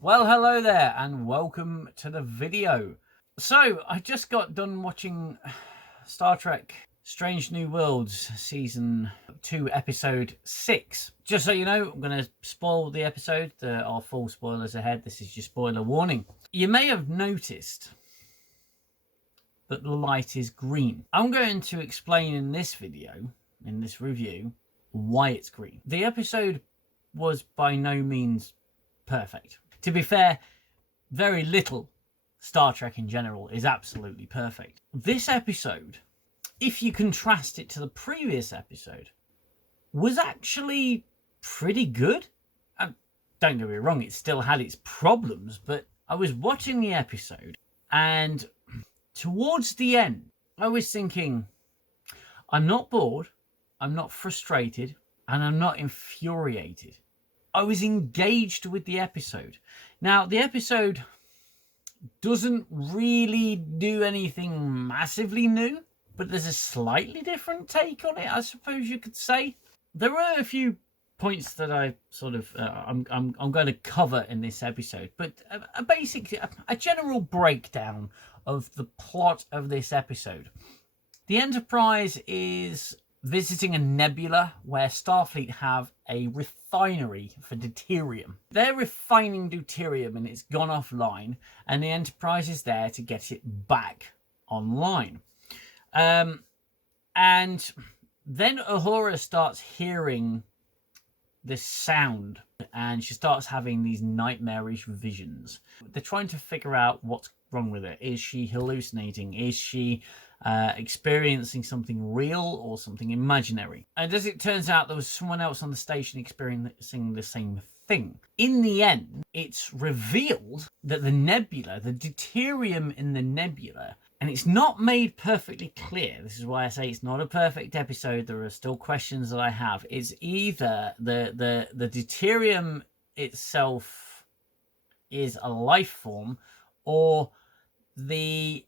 Well, hello there and welcome to the video. So, I just got done watching Star Trek Strange New Worlds Season 2, Episode 6. Just so you know, I'm going to spoil the episode. There are full spoilers ahead. This is your spoiler warning. You may have noticed that the light is green. I'm going to explain in this video, in this review, why it's green. The episode was by no means perfect. To be fair, very little Star Trek in general is absolutely perfect. This episode, if you contrast it to the previous episode, was actually pretty good. Don't get me wrong, it still had its problems, but I was watching the episode and towards the end, I was thinking, I'm not bored, I'm not frustrated, and I'm not infuriated. I was engaged with the episode. Now, the episode doesn't really do anything massively new, but there's a slightly different take on it, I suppose you could say. There were a few points that I sort of I'm going to cover in this episode, but a general breakdown of the plot of this episode. The Enterprise is visiting a nebula where Starfleet have a refinery for deuterium. They're refining deuterium and it's gone offline, and the Enterprise is there to get it back online. And then Uhura starts hearing this sound and she starts having these nightmarish visions. They're trying to figure out what's wrong with it. Is she hallucinating? Is she experiencing something real or something imaginary? And as it turns out, there was someone else on the station experiencing the same thing. In the end, it's revealed that the nebula, the deuterium in the nebula, and it's not made perfectly clear. This is why I say it's not a perfect episode. There are still questions that I have. It's either the deuterium itself is a life form, or the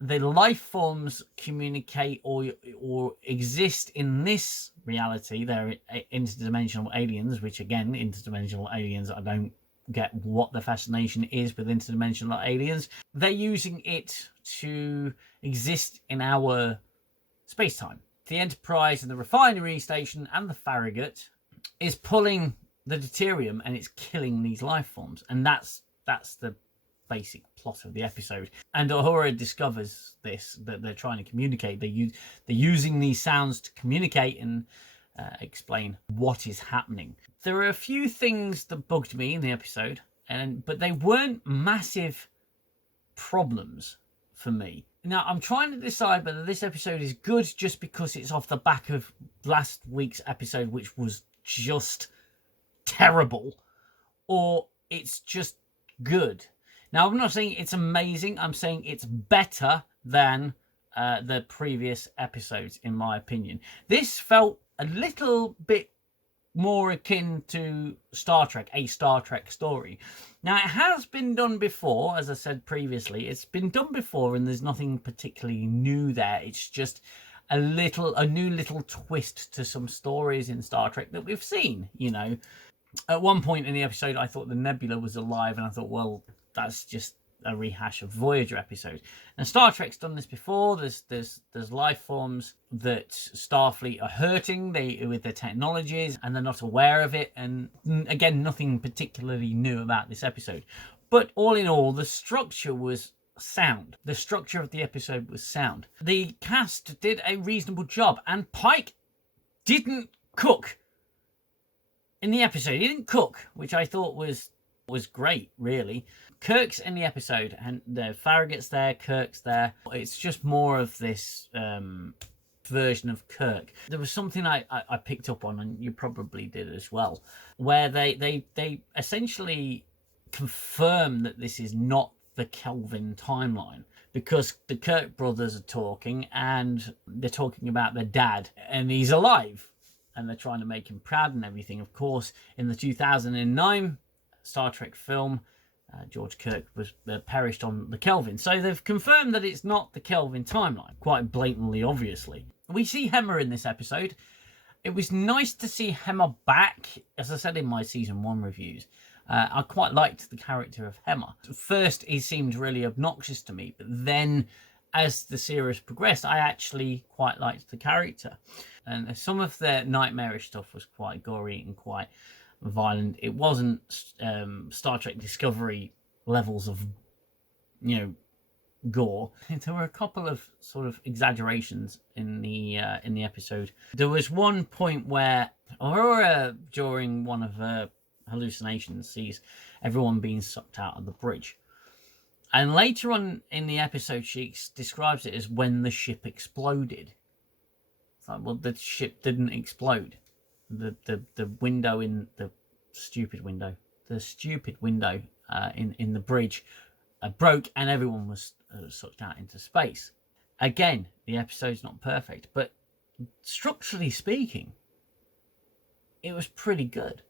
life forms communicate or exist in this reality. They're interdimensional aliens, which again, interdimensional aliens, I don't get what the fascination is with interdimensional aliens. They're using it to exist in our space-time. The Enterprise and the refinery station and the Farragut is pulling the deuterium and it's killing these life forms. And that's the basic plot of the episode. And Uhura discovers this, that they're trying to communicate. They're using these sounds to communicate and explain what is happening. There are a few things that bugged me in the episode, but they weren't massive problems for me. Now, I'm trying to decide whether this episode is good just because it's off the back of last week's episode, which was just terrible, or it's just good. Now, I'm not saying it's amazing. I'm saying it's better than the previous episodes, in my opinion. This felt a little bit more akin to Star Trek, a Star Trek story. Now, it has been done before, as I said previously. It's been done before, and there's nothing particularly new there. It's just a new little twist to some stories in Star Trek that we've seen, you know. At one point in the episode, I thought the nebula was alive, and I thought, well, that's just a rehash of Voyager episode. And Star Trek's done this before. There's life forms that Starfleet are hurting with their technologies, and they're not aware of it. And again, nothing particularly new about this episode. But all in all, the structure was sound. The structure of the episode was sound. The cast did a reasonable job, and Pike didn't cook in the episode. He didn't cook, which I thought was great, really. Kirk's in the episode, and the Farragut's there, Kirk's there. It's just more of this version of Kirk. There was something I picked up on, and you probably did as well, where they essentially confirm that this is not the Kelvin timeline, because the Kirk brothers are talking, and they're talking about their dad, and he's alive, and they're trying to make him proud and everything. Of course, in the 2009 Star Trek film, George Kirk was perished on the Kelvin. So they've confirmed that it's not the Kelvin timeline, quite blatantly, obviously. We see Hemmer in this episode. It was nice to see Hemmer back. As I said in my season 1 reviews, I quite liked the character of Hemmer. First, he seemed really obnoxious to me, but then as the series progressed, I actually quite liked the character. And some of their nightmarish stuff was quite gory and quite violent. It wasn't Star Trek Discovery levels of, gore. There were a couple of sort of exaggerations in the episode. There was one point where Aurora, during one of her hallucinations, sees everyone being sucked out of the bridge. And later on in the episode, she describes it as when the ship exploded. It's like, well, the ship didn't explode. The window in the stupid window in the bridge broke, and everyone was sucked out into space. Again, the episode's not perfect, but structurally speaking, it was pretty good.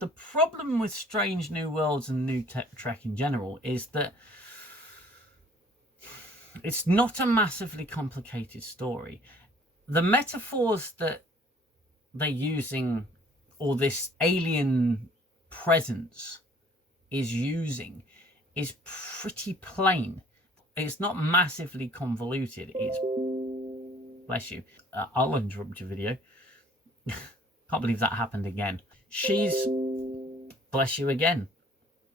The problem with Strange New Worlds and New Trek in general is that it's not a massively complicated story. The metaphors that they're using, or this alien presence is using, is pretty plain. It's not massively convoluted. It's... Bless you. I'll interrupt your video. Can't believe that happened again. She's... Bless you again.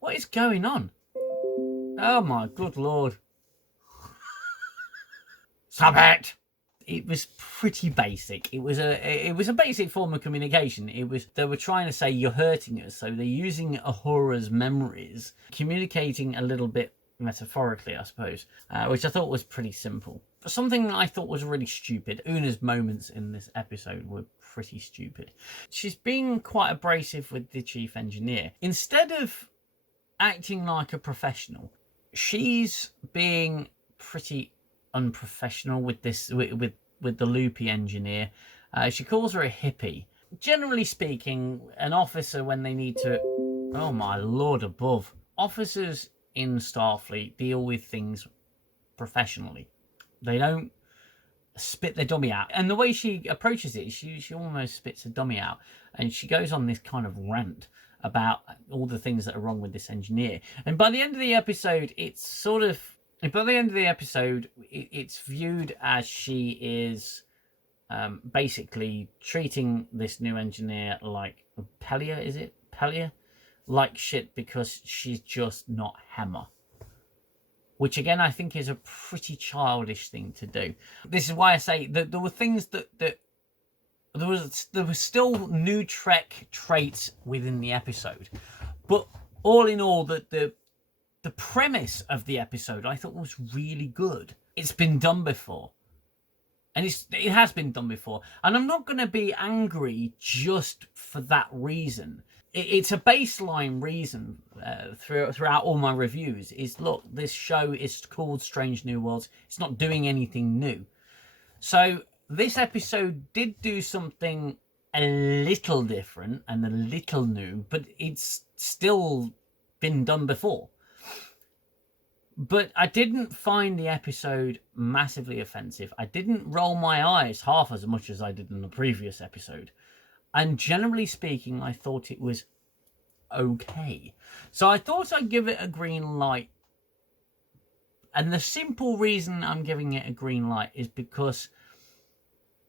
What is going on? Oh my good lord. Stop it! It was pretty basic. It was a basic form of communication. They were trying to say you're hurting us, so they're using Uhura's memories, communicating a little bit metaphorically, I suppose, which I thought was pretty simple. But something I thought was really stupid. Una's moments in this episode were pretty stupid. She's being quite abrasive with the chief engineer. Instead of acting like a professional, she's being pretty unprofessional with this, with the loopy engineer. She calls her a hippie. Generally speaking, an officer, when they need to... Oh my lord above. Officers in Starfleet deal with things professionally. They don't spit their dummy out. And the way she approaches it, she almost spits a dummy out. And she goes on this kind of rant about all the things that are wrong with this engineer. And by the end of the episode, it's sort of... By the end of the episode, it's viewed as she is basically treating this new engineer like Pelia, is it? Pelia? Like shit, because she's just not Hemmer. Which again, I think is a pretty childish thing to do. This is why I say that there were things that there was still new Trek traits within the episode. But all in all, the premise of the episode I thought was really good. It's been done before. And it has been done before. And I'm not going to be angry just for that reason. It's a baseline reason throughout all my reviews is, look, this show is called Strange New Worlds. It's not doing anything new. So this episode did do something a little different and a little new, but it's still been done before. But I didn't find the episode massively offensive. I didn't roll my eyes half as much as I did in the previous episode. And generally speaking, I thought it was okay. So I thought I'd give it a green light. And the simple reason I'm giving it a green light is because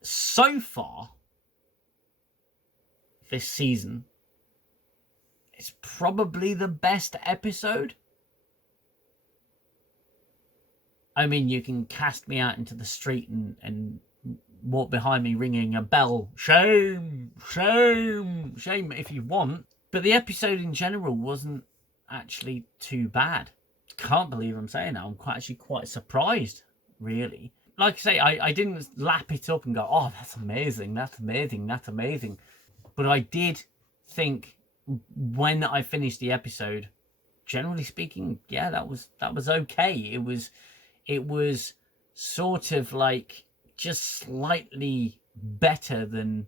so far this season, it's probably the best episode. I mean, you can cast me out into the street and walk behind me ringing a bell. Shame, shame, shame if you want. But the episode in general wasn't actually too bad. Can't believe I'm saying that. I'm actually quite surprised, really. Like I say, I didn't lap it up and go, oh, that's amazing, that's amazing, that's amazing. But I did think when I finished the episode, generally speaking, yeah, that was okay. It was sort of like just slightly better than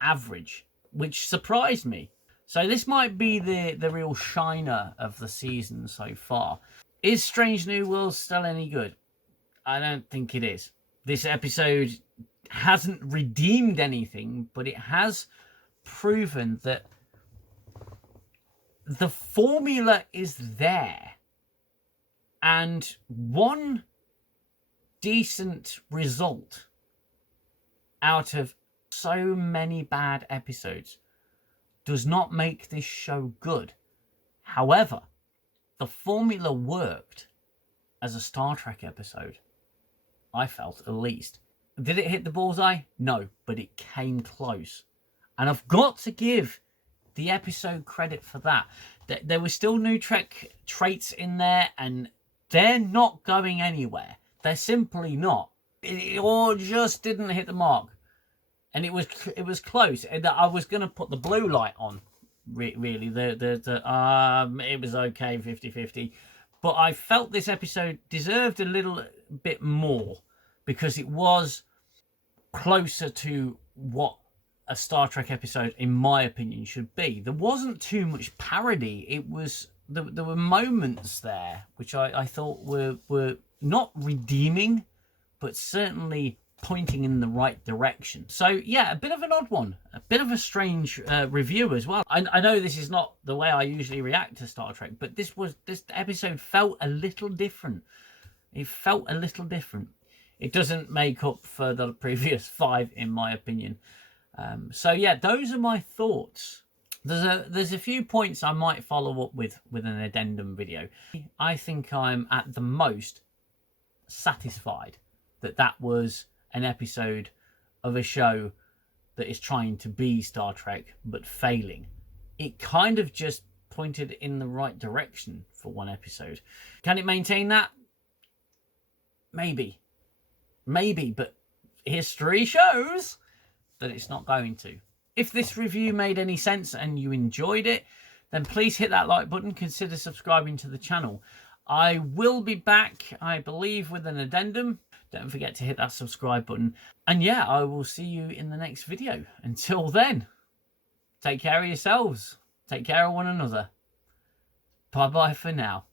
average, which surprised me. So this might be the real shiner of the season so far. Is Strange New Worlds still any good? I don't think it is. This episode hasn't redeemed anything, but it has proven that the formula is there, and one decent result out of so many bad episodes does not make this show good. However, the formula worked as a Star Trek episode, I felt, at least. Did it hit the bullseye? No, but it came close. And I've got to give the episode credit for that. There were still new Trek traits in there, and they're not going anywhere. They're simply not. It all just didn't hit the mark. And it was close. I was going to put the blue light on, really. It was okay, 50-50. But I felt this episode deserved a little bit more because it was closer to what a Star Trek episode, in my opinion, should be. There wasn't too much parody. It was there were moments there which I thought were not redeeming, but certainly pointing in the right direction. So yeah, a bit of an odd one, a bit of a strange review as well. I know this is not the way I usually react to Star Trek, but this episode felt a little different. It felt a little different. It doesn't make up for the previous 5, in my opinion. So yeah, those are my thoughts. There's a few points I might follow up with an addendum video. I think I'm at the most satisfied that was an episode of a show that is trying to be Star Trek but failing. It kind of just pointed in the right direction for one episode. Can it maintain that? Maybe, but history shows that it's not going to. If this review made any sense and you enjoyed it, then please hit that like button. Consider subscribing to the channel. I will be back, I believe, with an addendum. Don't forget to hit that subscribe button. And yeah, I will see you in the next video. Until then, take care of yourselves. Take care of one another. Bye-bye for now.